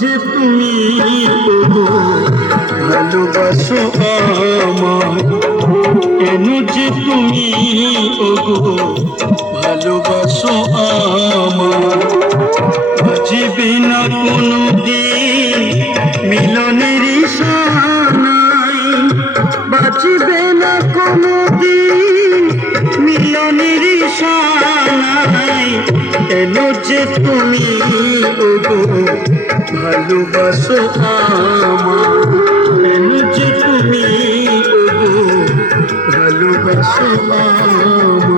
যে তুমি ওগো ভালোবাসো আমায়, কেন যে তুমি ওগো ভালোবাসো আমায়। বাজবে না কোনো দিন মিলনের ইশারায়, বাজবে না কোনো দিন মিলনের ইশারায়, কেন যে তুমি ওগো ভালোবাসো আমায়, কেন যে তুমি ওগো ভালোবাসো আমায়।